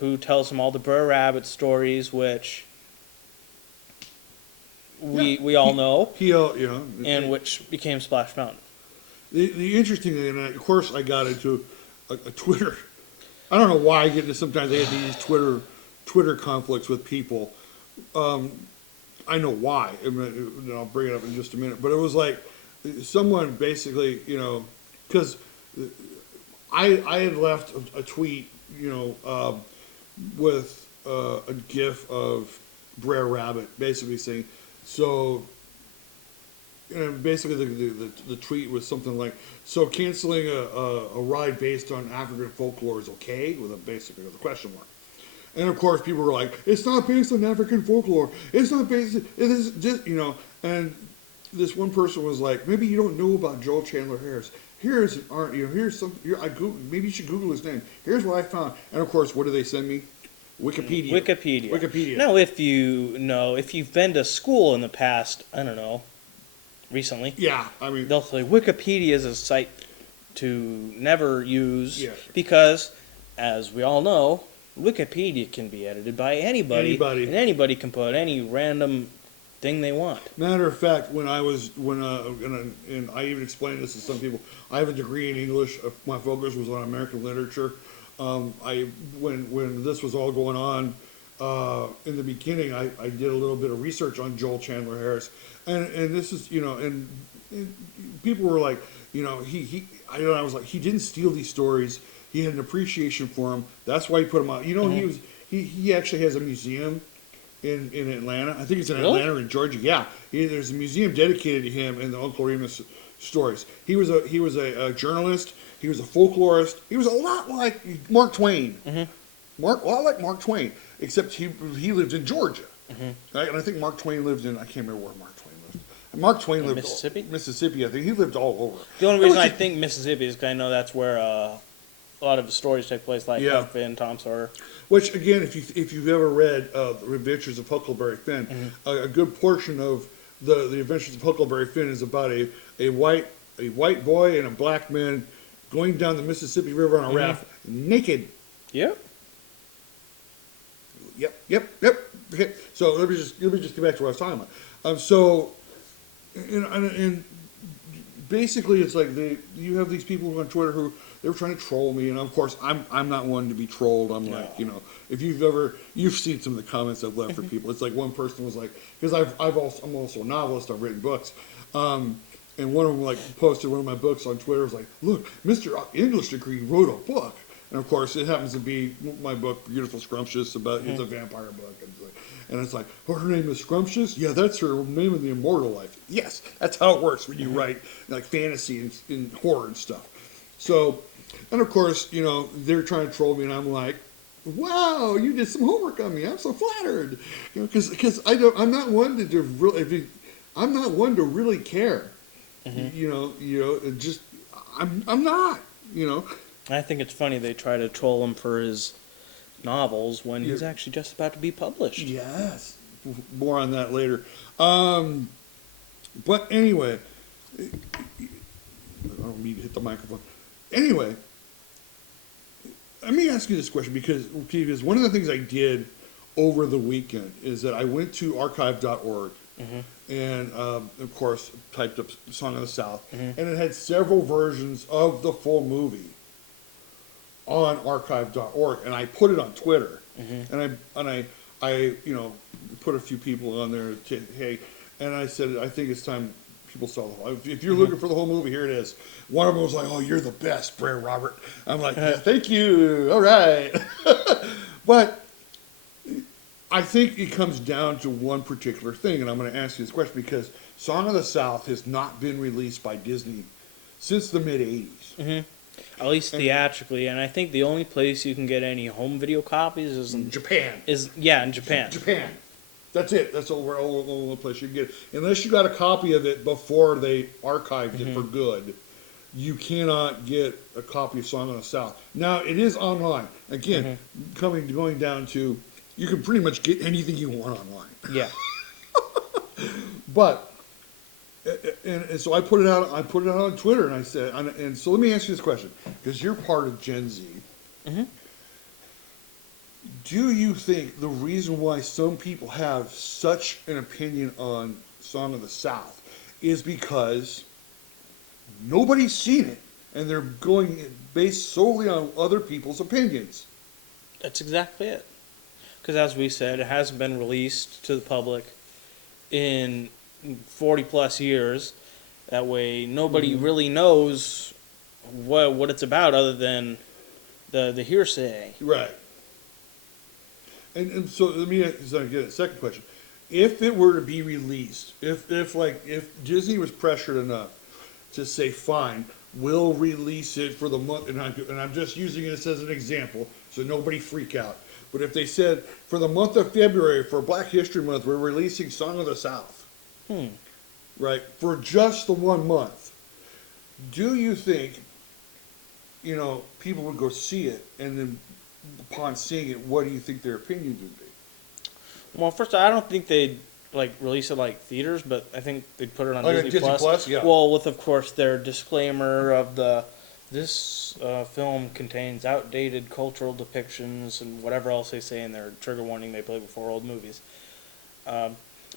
who tells him all the Brer Rabbit stories, which we all know, and which became Splash Mountain. The interesting thing, and of course I got into a Twitter. I don't know why I get into sometimes I get these Twitter conflicts with people. I know why, and I'll bring it up in just a minute. But it was like someone basically, because I had left a tweet, with a GIF of Brer Rabbit, basically saying, basically the tweet was something like, so canceling a ride based on African folklore is okay, with a question mark. And of course, people were like, it's not based on African folklore. It's not based. It is just, And this one person was like, maybe you don't know about Joel Chandler Harris. Here's some. Maybe you should Google his name. Here's what I found. And of course, what do they send me? Wikipedia. Now, if you've been to school in the past, I don't know, recently. Yeah, I mean, they'll say Wikipedia is a site to never use because, as we all know, Wikipedia can be edited by anybody. And anybody can put any random thing they want. Matter of fact, and I even explained this to some people, I have a degree in English. My focus was on American literature. When this was all going on in the beginning, I did a little bit of research on Joel Chandler Harris, and this is and people were like, I was like, he didn't steal these stories. He had an appreciation for them. That's why he put them out. He actually has a museum in Atlanta. I think it's in Atlanta or in Georgia. Yeah, there's a museum dedicated to him and the Uncle Remus stories. He was a journalist. He was a folklorist. He was a lot like Mark Twain. A lot like Mark Twain, except he lived in Georgia. Right? And I think Mark Twain lived in, I can't remember where Mark Twain lived. Mark Twain lived Mississippi. Mississippi, I think. He lived all over. The only reason I think Mississippi is because I know that's where a lot of the stories take place, like Huck Finn, Tom Sawyer. Which again, if you've ever read The Adventures of Huckleberry Finn, a good portion of the Adventures of Huckleberry Finn is about a white boy and a black man going down the Mississippi River on a raft naked. Yep. Okay, so let me just get back to what I was talking about. And basically, it's like you have these people on Twitter who they were trying to troll me, and of course, I'm not one to be trolled. I'm like, if you've seen some of the comments I've left for people. It's like one person was like, because I'm also a novelist. I've written books. And one of them posted one of my books on Twitter. Was like, look, Mr. English Degree wrote a book, and of course it happens to be my book, Beautiful Scrumptious, it's a vampire book, and it's like, oh, her name is Scrumptious. Yeah, that's her name in the immortal life. Yes, that's how it works when you write like fantasy and horror and stuff. So, and of course, they're trying to troll me, and I'm like, wow, you did some homework on me. I'm so flattered, because I'm not one to really, I'm not one to really care. Just I'm not. I think it's funny they try to troll him for his novels when he's actually just about to be published. Yes, more on that later. But anyway, I don't need to hit the microphone. Anyway, let me ask you this question because one of the things I did over the weekend is that I went to archive.org. And of course typed up Song of the South, and it had several versions of the full movie on archive.org, and I put it on Twitter, and I put a few people on there and I said I think it's time people saw the whole. If you're looking for the whole movie, here it is. One of them was like, "Oh, you're the best, Brer Robert." I'm like, "Thank you, all right," but. I think it comes down to one particular thing, and I'm going to ask you this question because Song of the South has not been released by Disney since the mid-'80s. At least theatrically, and I think the only place you can get any home video copies is in Japan. In Japan. Japan. That's it. That's the only place you can get it. Unless you got a copy of it before they archived it for good, you cannot get a copy of Song of the South. Now, it is online. Again, going down to... You can pretty much get anything you want online. Yeah. But, and so I put it out. I put it out on Twitter, and I said, and so let me ask you this question, because you're part of Gen Z. Do you think the reason why some people have such an opinion on Song of the South is because nobody's seen it, and they're going based solely on other people's opinions? That's exactly it. Because as we said, it hasn't been released to the public in 40-plus years. That way, nobody really knows what it's about other than the hearsay. Right. And so let me get a second question. If it were to be released, if Disney was pressured enough to say, fine, we'll release it for the month, and I'm just using this as an example, so nobody freak out. But if they said, for the month of February, for Black History Month, we're releasing Song of the South, right, for just the 1 month, do you think, people would go see it, and then upon seeing it, what do you think their opinions would be? Well, first, I don't think they'd release it like theaters, but I think they'd put it on Disney Plus. Yeah. Well, with, of course, their disclaimer of this film contains outdated cultural depictions and whatever else they say in their trigger warning they play before old movies. But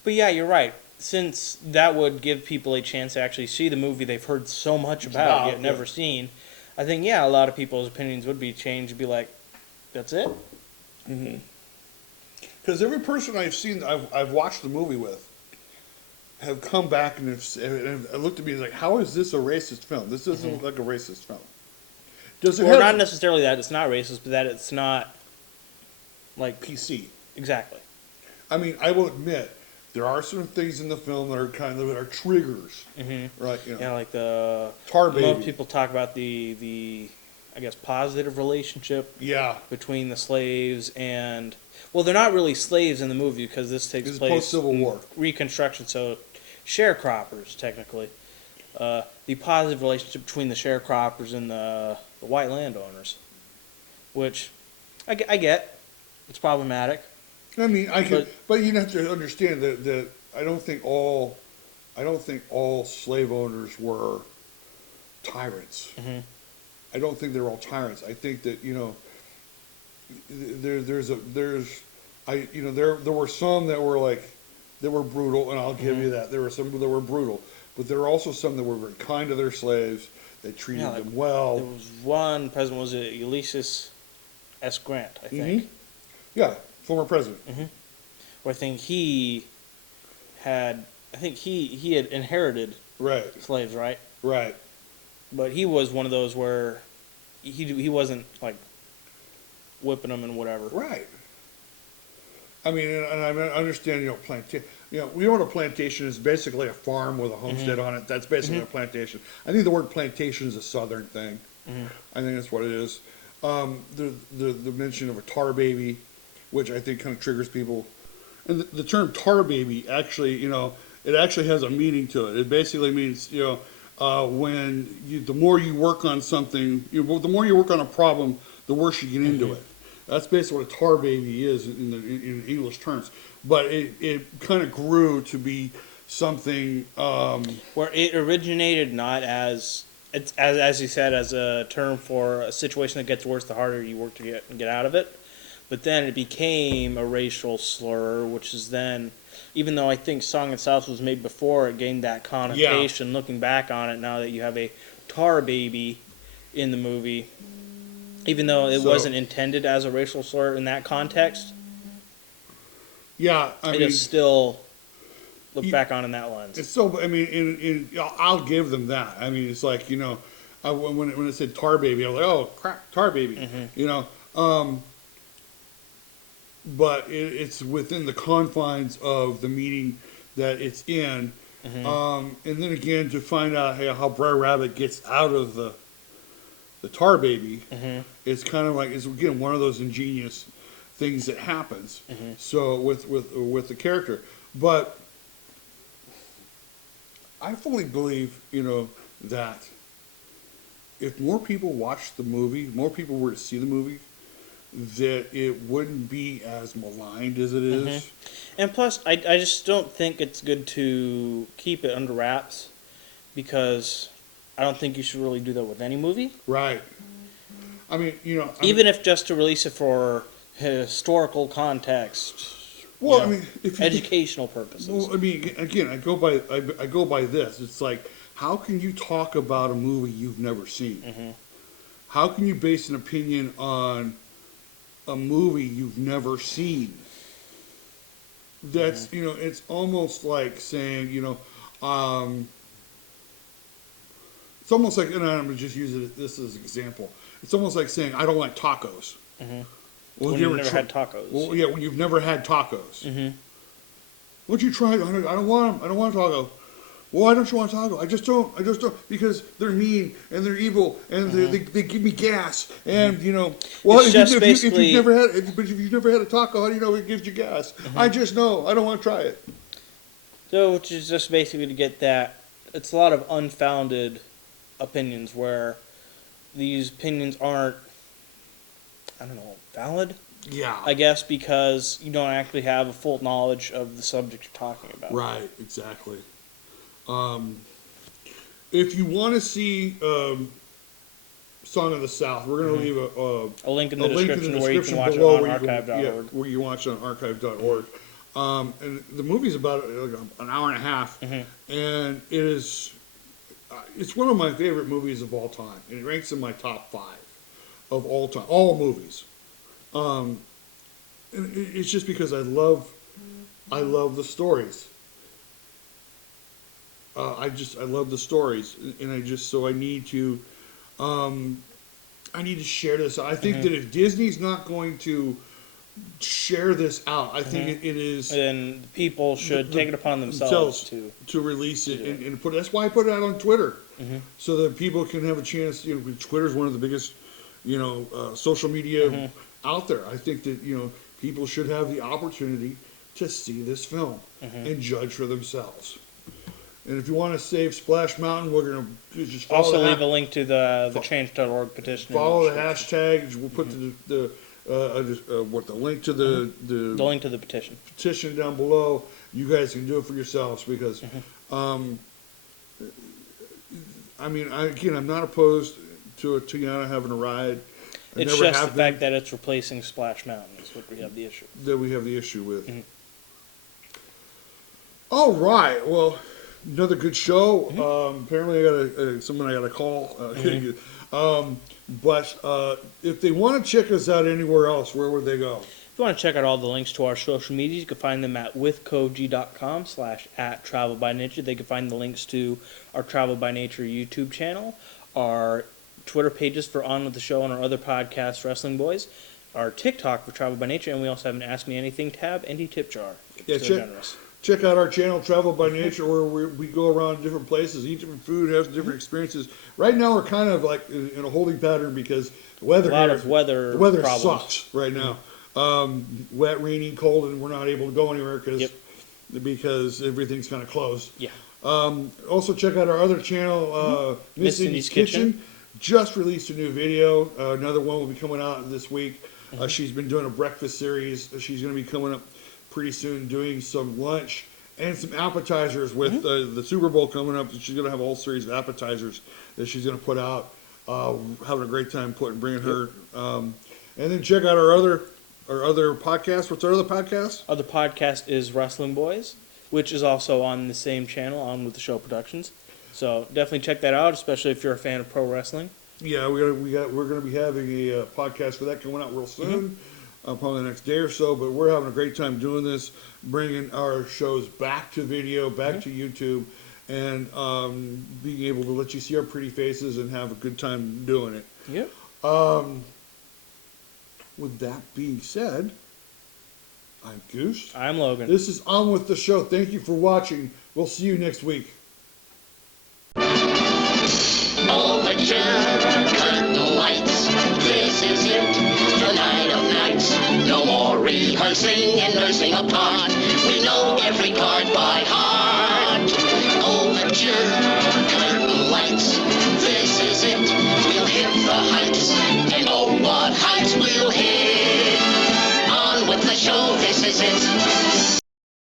yeah, you're right. Since that would give people a chance to actually see the movie they've heard so much about yet never seen, I think, yeah, a lot of people's opinions would be changed. Be like, that's it? Because every person I've seen, I've watched the movie with, have come back and have looked at me like, how is this a racist film? This doesn't look like a racist film. Does it Or have not necessarily that it's not racist, but that it's not, like... PC? Exactly. I mean, I will admit, there are some things in the film that are that are triggers. Right? You know, Yeah, like the... Tar Baby. Most people talk about the I guess, positive relationship between the slaves and... Well, they're not really slaves in the movie because this takes place post-Civil in War. Reconstruction, so sharecroppers, technically. The positive relationship between the sharecroppers and the white landowners, which I get. It's problematic. I mean, but you have to understand that I don't think all slave owners were tyrants. I don't think they're all tyrants. I think that there were some that were brutal, and I'll give you that. There were some that were brutal, but there were also some that were very kind to their slaves. They treated them well. There was one president, was it Ulysses S. Grant, I think? Yeah, former president. Where I think he had inherited slaves, right? Right. But he was one of those where he wasn't like whipping them and whatever. Right. I mean, and I understand, plantation. We own a plantation is basically a farm with a homestead on it. That's basically a plantation. I think the word plantation is a Southern thing. I think that's what it is. The mention of a tar baby, which I think kind of triggers people. And the term tar baby actually, it actually has a meaning to it. It basically means, when the more you work on something, the more you work on a problem, the worse you get into it. That's basically what a tar baby is in English terms. But it kind of grew to be something where it originated not as you said, as a term for a situation that gets worse the harder you work to get out of it. But then it became a racial slur, which is then, even though I think Song and South was made before, it gained that connotation. Looking back on it, now that you have a tar baby in the movie, even though it wasn't intended as a racial slur in that context, I mean, just still look back on in that lens. It's so. I mean, I'll give them that. I mean, it's like when it said tar baby, I was like, oh crap, tar baby, But it's within the confines of the meaning that it's in, and then again to find out how Brer Rabbit gets out of the tar baby, it's kind of like it's again one of those ingenious things that happens. So with the character, but I fully believe that if more people watched the movie, more people were to see the movie, that it wouldn't be as maligned as it is. And plus, I just don't think it's good to keep it under wraps, because I don't think you should really do that with any movie. Right. I mean, even if just to release it for historical context. Well, I mean, if educational purposes. Well, I mean, again, I go by this. It's like, how can you talk about a movie you've never seen? How can you base an opinion on a movie you've never seen? That's it's almost like saying it's almost like, and I'm gonna just use this as an example. It's almost like saying I don't like tacos. Well, when you've never had tacos. Well, yeah, when you've never had tacos. What'd you try? I don't want them. I don't want a taco. Well, why don't you want a taco? I just don't. Because they're mean and they're evil and they give me gas and Well, if you've never had a taco, how do you know it gives you gas? I just know. I don't want to try it. So, which is just basically to get that. It's a lot of unfounded opinions where these opinions aren't, valid? Yeah. I guess because you don't actually have a full knowledge of the subject you're talking about. Right, exactly. If you want to see Song of the South, we're going to leave a link in the description where you can watch it on archive.org. Where you watch it on archive.org. And the movie's about an hour and a half, and it is. it's one of my favorite movies of all time, and it ranks in my top 5 of all time, all movies. And it's just because I love the stories. I love the stories, and I need to share this. I think that if Disney's not going to share this out, I think it is. And people should take it upon themselves to release it and put. That's why I put it out on Twitter, so that people can have a chance. Twitter is one of the biggest, social media out there. I think that people should have the opportunity to see this film and judge for themselves. And if you want to save Splash Mountain, we're going to just follow also leave a link to the change.org petition. Follow the hashtag. We'll put the link to the link to the petition down below. You guys can do it for yourselves because, I'm not opposed to Tiana having a ride. It's just the fact that it's replacing Splash Mountain is what we have the issue. That we have the issue with. All right. Well, another good show. Apparently, I got someone I got to call. But if they want to check us out anywhere else, where would they go? If you want to check out all the links to our social medias, you can find them at withcog.com/@travelbynature. They can find the links to our Travel by Nature YouTube channel, our Twitter pages for On With The Show and our other podcasts, Wrestling Boys, our TikTok for Travel by Nature, and we also have an Ask Me Anything tab and a tip jar. Check out our channel, Travel by Nature, where we go around different places, eat different food, have different experiences. Right now, we're kind of like in a holding pattern because the weather weather problems. Sucks right now. Wet, rainy, cold, and we're not able to go anywhere because everything's kind of closed. Yeah. Also, check out our other channel, Miss Indy's Kitchen. Just released a new video. Another one will be coming out this week. She's been doing a breakfast series. She's going to be coming up pretty soon doing some lunch and some appetizers with the Super Bowl coming up. She's going to have a whole series of appetizers that she's going to put out. Having a great time bringing her. And then check out our other podcast. What's our other podcast? Other podcast is Wrestling Boys, which is also on the same channel, On With The Show Productions. So definitely check that out, especially if you're a fan of pro wrestling. Yeah, we're going to be having a podcast for that coming out real soon, probably the next day or so. But we're having a great time doing this, bringing our shows back to video, back to YouTube, and being able to let you see our pretty faces and have a good time doing it. Yep. With that being said, I'm Goose. I'm Logan. This is On With The Show. Thank you for watching. We'll see you next week. Overture, cut the lights. This is it, the night of nights. No more rehearsing and nursing a part. We know every card by heart. Overture, cut the lights. This is it, we'll hit the heights. And oh, what heights we'll hit. On with the show, this is it.